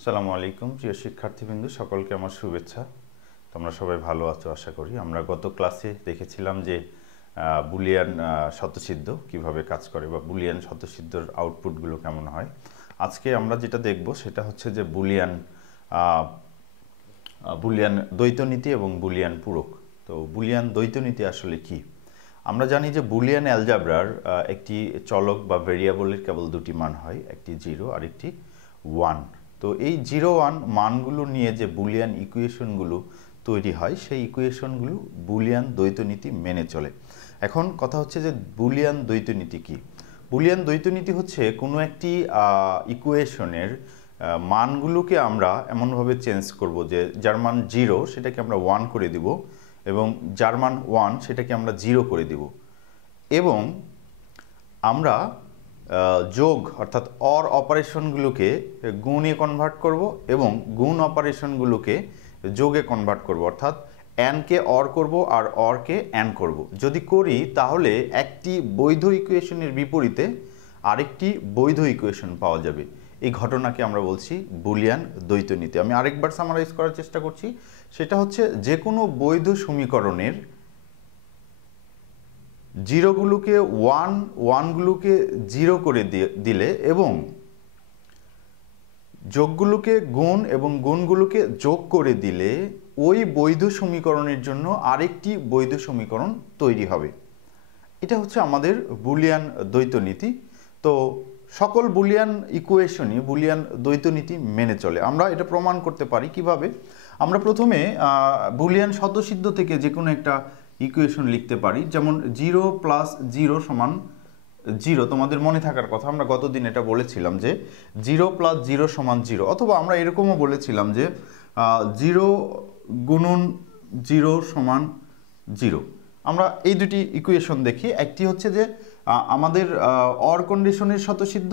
আসসালামু আলাইকুম প্রিয় শিক্ষার্থীবৃন্দ, সকলকে আমার শুভেচ্ছা। তোমরা সবাই ভালো আছো আশা করি। আমরা গত ক্লাসে দেখেছিলাম যে বুলিয়ান স্বতঃসিদ্ধ কিভাবে কাজ করে বা বুলিয়ান স্বতঃসিদ্ধর আউটপুটগুলো কেমন হয়। আজকে আমরা যেটা দেখব সেটা হচ্ছে যে বুলিয়ান দ্বৈতনীতি এবং বুলিয়ান পূরক। তো বুলিয়ান দ্বৈতনীতি আসলে কি? আমরা জানি যে বুলিয়ান অ্যালজাব্রার একটি চলক বা ভেরিয়েবলের কেবল দুটি মান হয়, একটি 0 আর একটি 1। তো এই 0, 1 মানগুলো নিয়ে যে বুলিয়ান ইকুয়েশনগুলো তৈরি হয় সেই ইকুয়েশনগুলো বুলিয়ান দ্বৈতনীতি মেনে চলে। এখন কথা হচ্ছে যে বুলিয়ান দ্বৈতনীতি কি? বুলিয়ান দ্বৈতনীতি হচ্ছে কোনো একটি ইকুয়েশনের মানগুলোকে আমরা এমনভাবে চেঞ্জ করব যে যার মান 0 সেটাকে আমরা 1 করে দিব এবং যার মান 1 সেটাকে আমরা 0 করে দিব, এবং আমরা যোগ অর্থাৎ অর অপারেশনগুলোকে গুণে কনভার্ট করব এবং গুণ অপারেশনগুলোকে যোগে কনভার্ট করব, অর্থাৎ অ্যানকে অর করব আর অরকে অ্যান করব। যদি করি তাহলে একটি বৈধ ইকুয়েশনের বিপরীতে আরেকটি বৈধ ইকুয়েশন পাওয়া যাবে। এই ঘটনাকে আমরা বলছি বুলিয়ান দ্বৈতনীতি। আমি আরেকবার সামারাইজ করার চেষ্টা করছি। সেটা হচ্ছে যে কোনো বৈধ সমীকরণের জিরোগুলোকে 1, 1গুলোকে 0 করে দিলে এবং যোগগুলোকে গুণ এবং গুণগুলোকে যোগ করে দিলে ওই বৈধ সমীকরণের জন্য আরেকটি বৈধ সমীকরণ তৈরি হবে। এটা হচ্ছে আমাদের বুলিয়ান দ্বৈতনীতি। তো সকল বুলিয়ান ইকুয়েশনই বুলিয়ান দ্বৈতনীতি মেনে চলে। আমরা এটা প্রমাণ করতে পারি কিভাবে? আমরা প্রথমে বুলিয়ান স্বতঃসিদ্ধ থেকে যে কোনো একটা ইকুয়েশন লিখতে পারি, যেমন 0 + 0 = 0। তোমাদের মনে থাকার কথা, আমরা গতদিন এটা বলেছিলাম যে 0 + 0 = 0, অথবা আমরা এরকমও বলেছিলাম যে 0 × 0 = 0। আমরা এই দুটি ইকুয়েশন দেখি। একটি হচ্ছে যে আমাদের অর কন্ডিশনের স্বতঃসিদ্ধ,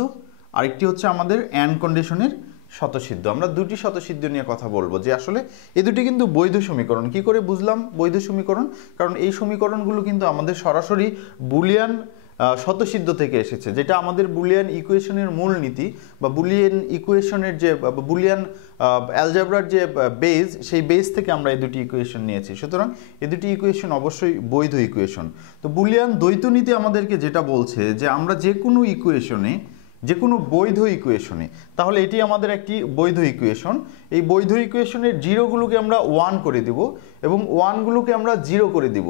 আরেকটি হচ্ছে আমাদের অ্যান্ড কন্ডিশনের স্বতঃসিদ্ধ। আমরা দুটি স্বতঃসিদ্ধ নিয়ে কথা বলবো যে আসলে এই দুটি কিন্তু বৈধ সমীকরণ। কি করে বুঝলাম বৈধ সমীকরণ? কারণ এই সমীকরণগুলো কিন্তু আমাদের সরাসরি বুলিয়ান স্বতঃসিদ্ধ থেকে এসেছে, যেটা আমাদের বুলিয়ান ইকুয়েশনের মূলনীতি বা বুলিয়ান ইকুয়েশনের যে বুলিয়ান অ্যালজাব্রার যে বেজ, সেই বেজ থেকে আমরা এই দুটি ইকুয়েশন নিয়েছি। সুতরাং এই দুটি ইকুয়েশন অবশ্যই বৈধ ইকুয়েশন। তো বুলিয়ান দ্বৈতনীতি আমাদেরকে যেটা বলছে যে আমরা যে কোনো ইকুয়েশনে, যে কোনো বৈধ ইকুয়েশনে, তাহলে এটি আমাদের একটি বৈধ ইকুয়েশন। এই বৈধ ইকুয়েশনের জিরোগুলোকে আমরা 1 করে দিব এবং 1গুলোকে আমরা 0 করে দিব।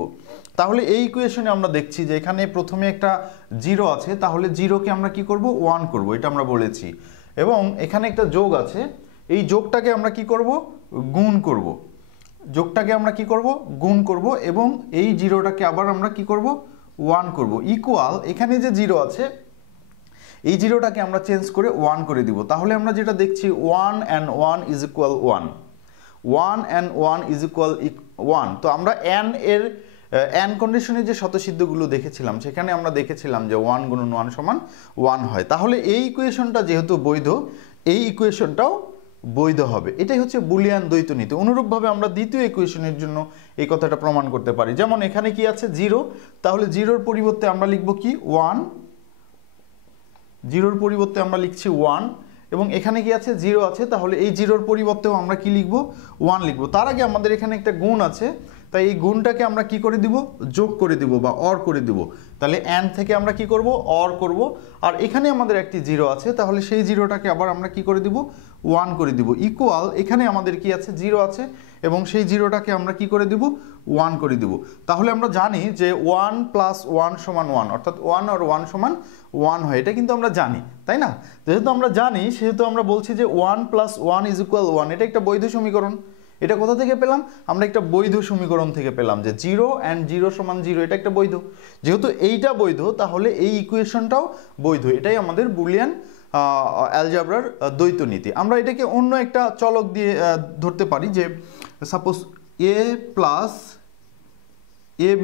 তাহলে এই ইকুয়েশনে আমরা দেখছি যে এখানে প্রথমে একটা 0 আছে, তাহলে 0কে আমরা কি করব? 1 করব, এটা আমরা বলেছি। এবং এখানে একটা যোগ আছে, এই যোগটাকে আমরা কি করব? গুণ করব। যোগটাকে আমরা কি করব? গুণ করব এবং এই 0টাকে আবার আমরা কি করব? 1 করব। ইকুয়াল, এখানে যে 0 আছে এই 0টাকে আমরা চেঞ্জ করে 1 করে দিব। তাহলে আমরা যেটা দেখছি 1 and 1 = 1, 1 and 1 = 1। তো আমরা অ্যান কন্ডিশনে যে স্বতঃসিদ্ধগুলো দেখেছিলাম সেখানে আমরা দেখেছিলাম যে 1 × 1 = 1 হয়। তাহলে এই ইকুয়েশনটা যেহেতু বৈধ, এই ইকুয়েশনটাও বৈধ হবে। এটাই হচ্ছে বুলিয়ান দ্বৈতনীতি। অনুরূপভাবে আমরা দ্বিতীয় ইকুয়েশনের জন্য এই কথাটা প্রমাণ করতে পারি। যেমন এখানে কি আছে? 0। তাহলে 0-র পরিবর্তে আমরা লিখব কি? 1। 0-র পরিবর্তে আমরা লিখছি 1, এবং এখানে কি আছে? 0 আছে, তাহলে এই 0-র পরিবর্তেও আমরা কি লিখব? 1 লিখব। তার আগে আমাদের এখানে একটা গুণ আছে, তাই এই গুণটাকে আমরা কি করে দিব? যোগ করে দিব বা অর করে দিব। তাহলে অ্যান্ড থেকে আমরা কি করব? অর করব। আর এখানে আমাদের একটি 0 আছে, তাহলে সেই 0টাকে আবার আমরা কি করে দিব? 1 করে দিব। ইকুয়াল, এখানে আমাদের কি আছে? 0 আছে, এবং সেই 0টাকে আমরা কি করে দিব? 1 করে দিব। তাহলে আমরা জানি যে 1 + 1 = 1, অর্থাৎ 1 আর 1 = 1 হয়। এটা কিন্তু আমরা জানি, তাই না? যেহেতু আমরা জানি সেহেতু আমরা বলছি যে 1 + 1 = 1। এটা একটা বৈধ সমীকরণ। এটা কোথা থেকে পেলাম? আমরা একটা বৈধ সমীকরণ থেকে পেলাম যে 0 and 0 = 0। এটা একটা বৈধ। যেহেতু এইটা বৈধ, তাহলে এই ইকুয়েশনটাও বৈধ। এটাই আমাদের বুলিয়ান অ্যালজাব্রার দ্বৈতনীতি। আমরা এটাকে অন্য একটা চলক দিয়ে ধরতে পারি যে সাপোজ a + ab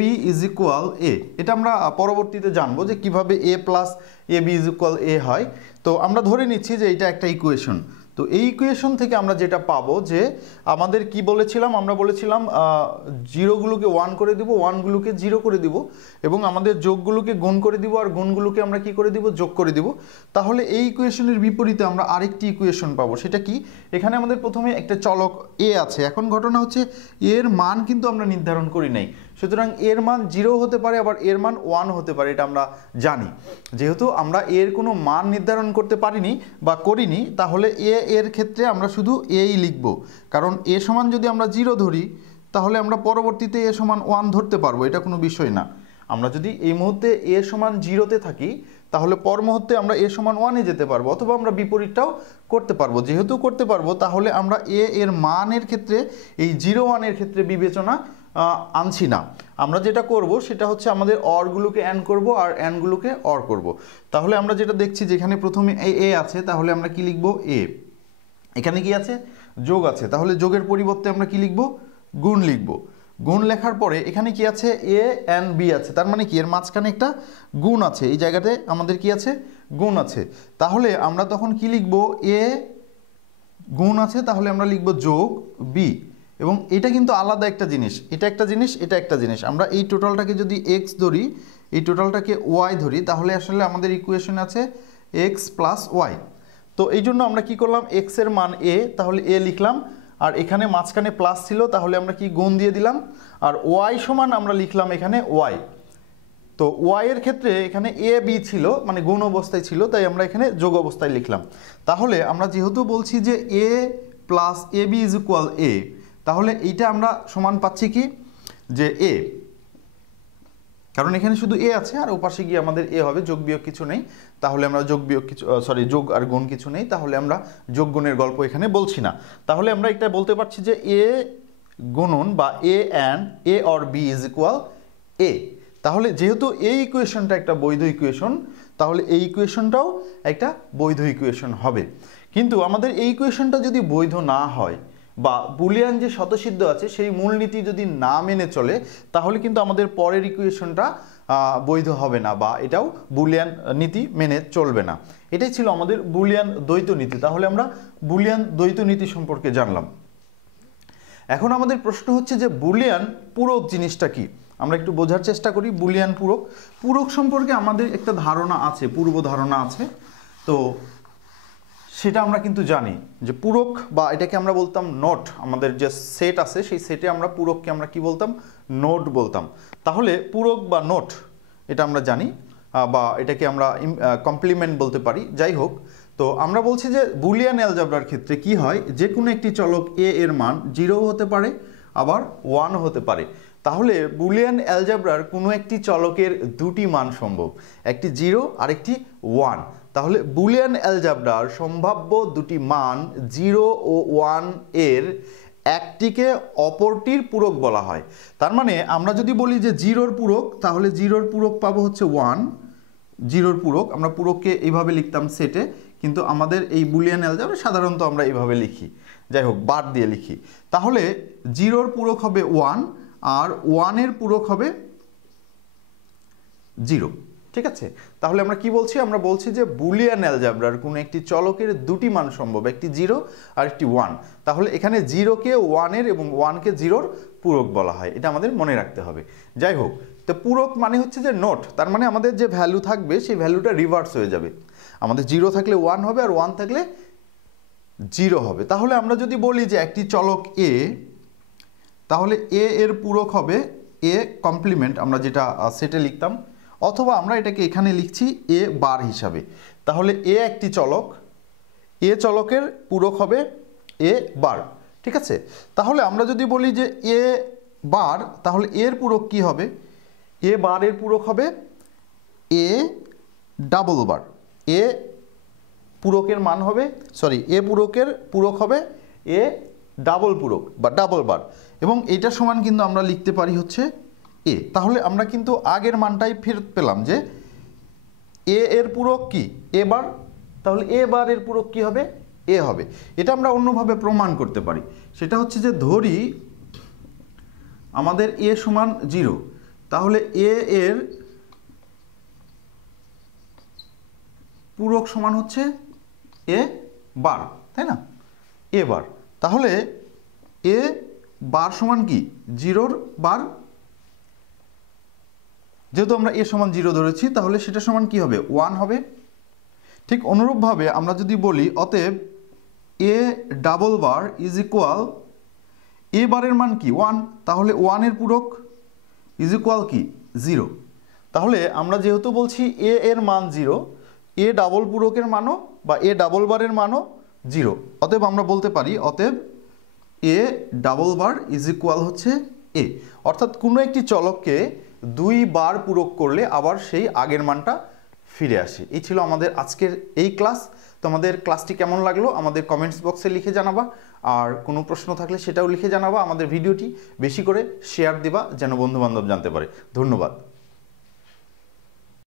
= a। এটা আমরা পরবর্তীতে জানবো যে কিভাবে a + ab = a হয়। তো আমরা ধরে নিচ্ছি যে এটা একটা ইকুয়েশন। তো এই ইকুয়েশন থেকে আমরা যেটা পাবো যে আমাদের কি বলেছিলাম, আমরা বলেছিলাম জিরোগুলোকে 1 করে দিব, 1গুলোকে 0 করে দিব এবং আমাদের যোগগুলোকে গুণ করে দিব আর গুণগুলোকে আমরা কি করে দিব, যোগ করে দিব। তাহলে এই ইকুয়েশনের বিপরীতে আমরা আরেকটি ইকুয়েশন পাবো। সেটা কি, এখানে আমাদের প্রথমে একটা চলক এ আছে। এখন ঘটনা হচ্ছে এর মান কিন্তু আমরা নির্ধারণ করি নাই, সুতরাং এর মান 0 হতে পারে আবার এর মান 1 হতে পারে, এটা আমরা জানি। যেহেতু আমরা এর কোনো মান নির্ধারণ করতে পারিনি বা করিনি, তাহলে এর ক্ষেত্রে আমরা শুধু এই লিখব, কারণ এ সমান যদি আমরা 0 ধরি তাহলে আমরা পরবর্তীতে এ সমান 1 ধরতে পারবো, এটা কোনো বিষয় না। আমরা যদি এই মুহূর্তে এ সমান 0-তে থাকি তাহলে পর মুহূর্তে আমরা এ সমান 1-এ যেতে পারবো, অথবা আমরা বিপরীতটাও করতে পারবো। যেহেতু করতে পারবো তাহলে আমরা এর মানের ক্ষেত্রে এই 0-1-এর ক্ষেত্রে বিবেচনা আনছি না। আমরা যেটা করব সেটা হচ্ছে আমাদের অরগুলোকে অ্যান করব আর অ্যানগুলোকে অর করব। তাহলে আমরা যেটা দেখছি যেখানে প্রথমে এ আছে, তাহলে আমরা কি লিখব, এ। এখানে কি আছে, যোগ আছে, তাহলে যোগের পরিবর্তে আমরা কি লিখব, গুণ লিখব। গুণ লেখার পরে এখানে কি আছে, এ এন্ড বি আছে, তার মানে কি এর মাঝখানে একটা গুণ আছে, এই জায়গাতে আমাদের কি আছে, গুণ আছে। তাহলে আমরা তখন কি লিখব, এ গুণ আছে, তাহলে আমরা লিখব যোগ বি। এবং এটা কিন্তু আলাদা একটা জিনিস, এটা একটা জিনিস, এটা একটা জিনিস। আমরা এই টোটালটাকে যদি এক্স ধরি, এই টোটালটাকে ওয়াই ধরি, তাহলে আসলে আমাদের ইকুয়েশন আছে এক্স প্লাস ওয়াই। তো এই জন্য আমরা কি করলাম, এক্স এর মান এ, তাহলে এ লিখলাম, আর এখানে মাঝখানে প্লাস ছিল, তাহলে আমরা কি গুণ দিয়ে দিলাম, আর ওয়াই সমান আমরা লিখলাম এখানে ওয়াই। তো ওয়াই এর ক্ষেত্রে এখানে এ বি ছিল, মানে গুণ অবস্থায় ছিল, তাই আমরা এখানে যোগ অবস্থায় লিখলাম। তাহলে আমরা যেহেতু বলছি যে A plus A B is equal A, তাহলে এইটা আমরা সমান পাচ্ছি কি, যে এ, কারণ এখানে শুধু এ আছে আর ওপাশে গিয়ে আমাদের এ হবে, যোগ বিয়োগ কিছু নেই। তাহলে আমরা যোগ বিয়োগ কিছু, যোগ আর গুণ কিছু নেই, তাহলে আমরা যোগ গুণের গল্প এখানে বলছি না। তাহলে আমরা এটা বলতে পারছি যে এ গুণন বা A and A or B is equal A. তাহলে যেহেতু এই ইকুয়েশনটা একটা বৈধ ইকুয়েশন, তাহলে এই ইকুয়েশনটাও একটা বৈধ ইকুয়েশন হবে। কিন্তু আমাদের এই ইকুয়েশনটা যদি বৈধ না হয় বা বুলিয়ান যে স্বতঃসিদ্ধ আছে সেই মূলনীতি যদি না মেনে চলে, তাহলে কিন্তু আমাদের পরের ইকুয়েশনটা বৈধ হবে না বা এটাও বুলিয়ান নীতি মেনে চলবে না। এটাই ছিল আমাদের বুলিয়ান দ্বৈত নীতি। তাহলে আমরা বুলিয়ান দ্বৈত নীতি সম্পর্কে জানলাম। এখন আমাদের প্রশ্ন হচ্ছে যে বুলিয়ান পূরক জিনিসটা কি, আমরা একটু বোঝার চেষ্টা করি। বুলিয়ান পূরক, পূরক সম্পর্কে আমাদের একটা ধারণা আছে, পূর্ব ধারণা আছে। তো সেটা আমরা কিন্তু জানি যে পূরক, বা এটাকে আমরা বলতাম নোট, আমাদের যে সেট আছে সেই সেটে আমরা পূরককে আমরা কি বলতাম, নোট বলতাম। তাহলে পূরক বা নোট এটা আমরা জানি, বা এটাকে আমরা কমপ্লিমেন্ট বলতে পারি, যাই হোক। তো আমরা বলছি যে বুলিয়ান অ্যালজেব্রার ক্ষেত্রে কি হয়, যে কোনো একটি চলক এ এর মান 0 হতে পারে আবার 1 হতে পারে। তাহলে বুলিয়ান অ্যালজেব্রার কোনো একটি চলকের দুটি মান সম্ভব, একটি 0 আর একটি 1। তাহলে বুলিয়ান অ্যালজেব্রার সম্ভাব্য দুটি মান 0 ও 1 এর একটিকে অপরটির পূরক বলা হয়। তার মানে আমরা যদি বলি যে 0-র পূরক, তাহলে 0-র পূরক পাবো হচ্ছে 1। 0-র পূরক আমরা পূরককে এইভাবে লিখতাম সেটে, কিন্তু আমাদের এই বুলিয়ান অ্যালজেব্রা সাধারণত আমরা এইভাবে লিখি, যাই হোক বার দিয়ে লিখি। তাহলে 0-র পূরক হবে 1 আর 1-এর পূরক হবে 0, ঠিক আছে। তাহলে আমরা কি বলছি, আমরা বলছি যে বুলিয়ান অ্যালজেব্রার কোনো একটি চলকের দুটি মান সম্ভব, একটি 0 আর একটি 1। তাহলে এখানে 0-কে 1-এর এবং 1-কে 0-র পূরক বলা হয়, এটা আমাদের মনে রাখতে হবে। যাই হোক, তো পূরক মানে হচ্ছে যে নোট, তার মানে আমাদের যে ভ্যালু থাকবে সেই ভ্যালুটা রিভার্স হয়ে যাবে। আমাদের 0 থাকলে 1 হবে আর 1 থাকলে 0 হবে। তাহলে আমরা যদি বলি যে একটি চলক এ, তাহলে এ এর পূরক হবে এ কমপ্লিমেন্ট, আমরা যেটা সেটে লিখতাম, অথবা আমরা এটাকে এখানে লিখছি এ বার হিসাবে। তাহলে এ একটি চলক, এ চলকের পূরক হবে এ বার, ঠিক আছে। তাহলে আমরা যদি বলি যে এ বার, তাহলে এর পূরক কি হবে, এ বারের পূরক হবে এ ডাবল বার। এ পূরকের মান হবে, এ পূরকের পূরক হবে এ ডাবল পূরক বা ডাবল বার, এবং এটা সমান কিন্তু আমরা লিখতে পারি হচ্ছে এ। তাহলে আমরা কিন্তু আগের মানটাই ফেরত পেলাম যে এ এর পূরক কি, এ বার, তাহলে এ বারের পূরক কি হবে, এ হবে। এটা আমরা অন্যভাবে প্রমাণ করতে পারি, সেটা হচ্ছে যে ধরি আমাদের এ সমান 0, তাহলে এ এর পূরক সমান হচ্ছে এ বার, তাই না, এ বার। তাহলে এ বার সমান কি 0 বার, যেহেতু আমরা এ সমান 0 ধরেছি তাহলে সেটা সমান কি হবে 1 হবে। ঠিক অনুরূপভাবে আমরা যদি বলি অতএব A double bar is equal, A বারের মান কি 1, তাহলে 1 এর পূরক ইজ ইকুয়াল কি 0। তাহলে আমরা যেহেতু বলছি এ এর মান 0, এ ডাবল পূরকের মানও বা এ ডাবল বারের মানও 0, অতএব আমরা বলতে পারি অতএব A double bar is equal হচ্ছে এ। অর্থাৎ কোনো একটি চলককে 2 বার পূরক করলে আবার সেই আগের মানটা ফিরে আসে। এই ছিল আমাদের আজকের এই ক্লাস। তো আমাদের ক্লাসটি কেমন লাগলো আমাদের কমেন্টস বক্সে লিখে জানাবা, আর কোনো প্রশ্ন থাকলে সেটাও লিখে জানাবা। আমাদের ভিডিওটি বেশি করে শেয়ার দিবা যেন বন্ধুবান্ধব জানতে পারে। ধন্যবাদ।